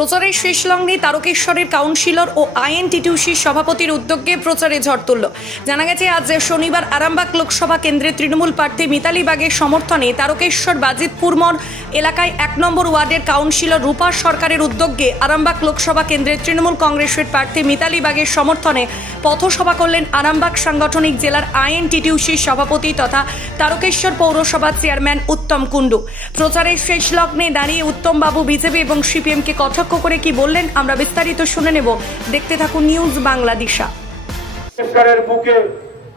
প্রচারের শেষ লগ্নে তারকেশ্বরের কাউন্সিলর ও আইএনটিটিউসির সভাপতির উদ্যোগে প্রচারে ঝড় তুলল। জানা গেছে, আজ শনিবার আরামবাগ লোকসভা কেন্দ্রের তৃণমূল প্রার্থী মিতালি বাগের সমর্থনে তারকেশ্বর বাজিতপুর মোড় এলাকায় এক নম্বর ওয়ার্ডের কাউন্সিলর রূপা সরকারের উদ্যোগে আরামবাগ লোকসভা কেন্দ্রের তৃণমূল কংগ্রেসের প্রার্থী মিতালি বাগের সমর্থনে পথসভা করলেন আরামবাগ সাংগঠনিক জেলার আইএনটিটিউসির সভাপতি তথা তারকেশ্বর পৌরসভার চেয়ারম্যান উত্তম কুণ্ডু। প্রচারের শেষ লগ্নে দাঁড়িয়ে উত্তমবাবু, বিজেপি এবং সিপিএমকে কটাক্ষ করে কি বললেন, আমরা বিস্তারিত শুনে নেব। দেখতে থাকুন নিউজ বাংলাদেশা সরকারের বুকে,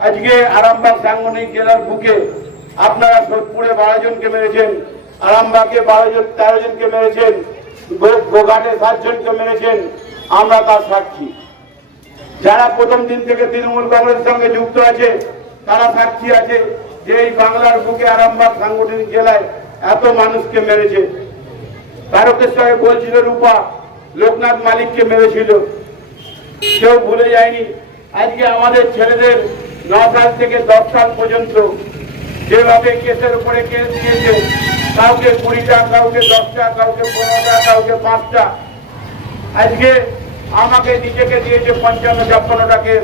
আজকে আরামবাগ সাংগঠনিক জেলার বুকে আপনারা সোদপুরে বারো জনকে মেরেছেন, আরামবাগে বারো জন তেরো জনকে মেরেছেন গোঘাটে সাত জনকে মেরেছেন, আমরা তার সাক্ষী। যারা প্রথম দিন থেকে তৃণমূল কংগ্রেসের সঙ্গে যুক্ত আছে, তারা সাক্ষী আছে যে এই বাংলার বুকে আরামবাগ সাংগঠনিক জেলায় এত মানুষকে মেরেছে। তারকেশ্বরে বলছিল রূপা, লোকনাথ মালিককে মেরেছিল। কেউ ভুলে যায়নি, আজকে আমাদের ছেলেদের ন সাল থেকে দশ সাল পর্যন্ত যেভাবে কেসের উপরে কেস দিয়েছে, কাউকে কুড়িটা কাউকে দশটা কাউকে পনেরোটা কাউকে পাঁচটা আজকে আমাকে নিজেকে দিয়েছে পঞ্চান্ন ছাপ্পান্নটা কেস।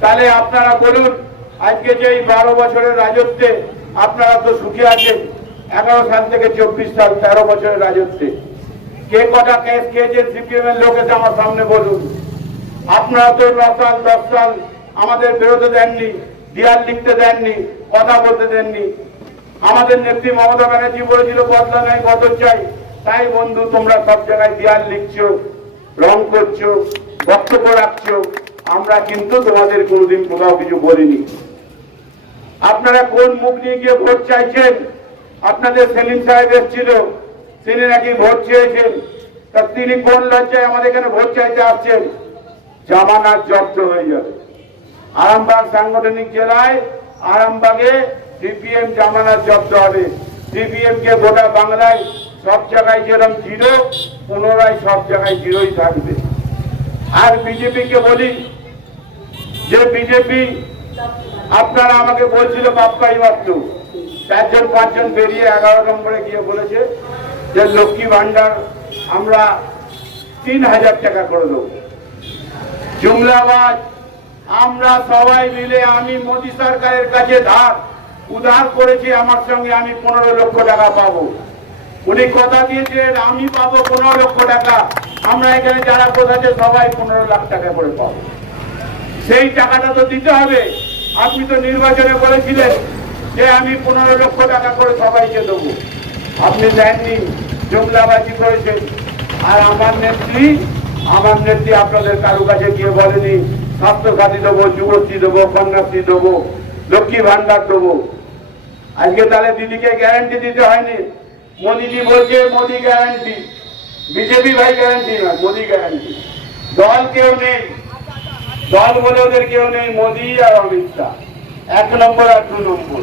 তাহলে আপনারা বলুন, আজকে যে এই বারো বছরের রাজত্বে আপনারা তো সুখী আছেন। এগারো সাল থেকে চব্বিশ সাল, তেরো বছরের রাজত্বে। কে কটা কেস খেয়েছেন সিপিএম এর লোক আমার সামনে বলুন। আপনারা তো ন সাল, দশ সাল আমাদের বেরোতে দেননি দিয়াল লিখতে দেননি, কথা বলতে দেননি। আমাদের নেত্রী মমতা ব্যানার্জি বলেছিল, বদলা নাই, বদল চাই। তাই বন্ধু, তোমরা সব জায়গায় দিয়াল লিখছো, রং করছ, বক্তব্য রাখছো। আমরা কিন্তু তোমাদের কোনোদিন কোথাও কিছু বলিনি। আপনারা কোন মুখ নিয়ে গিয়ে ভোট চাইছেন? আপনাদের সেলিম সাহেব এসেছিল, তিনি নাকি ভোট চেয়েছেন। তা তিনি কোন লজ্জায় আমাদের এখানে ভোট চাইতে আসছেন? জামানার জব্দ হয়ে যাবে। আরামবাগ সাংগঠনিক জেলায় আরামবাগে সিপিএম জামানার জব্দ হবে। সিপিএম কে গোটা বাংলায় সব জায়গায় যেরকম জিরো, পুনরায় সব জায়গায় জিরোই থাকবে। আর বিজেপিকে বলি, যে বিজেপি আপনারা আমাকে বলছিল বাপ্পাই মাত্র। চারজন, পাঁচজন বেরিয়ে এগারো নম্বরে গিয়ে বলেছে যে, লক্ষ্মী ভান্ডার আমরা তিন হাজার টাকা করে দেবো। জুমলাবাজ, আমরা সবাই মিলে আমি মোদী সরকারের কাছে ধার, উধার করেছি, আমার সঙ্গে আমি পনেরো লক্ষ টাকা পাবো। উনি কথা দিয়েছেন আমি পাবো পনেরো লক্ষ টাকা। আমরা এখানে যারা কোথাছে সবাই পনেরো লাখ টাকা করে পাবো। সেই টাকাটা তো দিতে হবে। আপনি তো নির্বাচনে বলেছিলেন যে আমি পনেরো লক্ষ টাকা করে সবাইকে দেবো। আপনি দেননি, জুমলাবাজি করেছেন। আর আমার নেত্রী আমার নেত্রী আপনাদের কারও কাছে গিয়ে বলেনি, স্বাস্থ্যসাথী দেবো, যুবশ্রী দেবো, কন্যাশ্রী দেবো, লক্ষ্মী ভান্ডার দেবো। আজকে তাহলে দিদিকে গ্যারান্টি দিতে হয়নি। মোদিজি বলছে, মোদি গ্যারান্টি বিজেপি ভাই গ্যারান্টি না, মোদি গ্যারান্টি দল কেউ নেই। দল বলে ওদের কেউ নেই, মোদি আর অমিত শাহ। এক নম্বর আর দু নম্বর।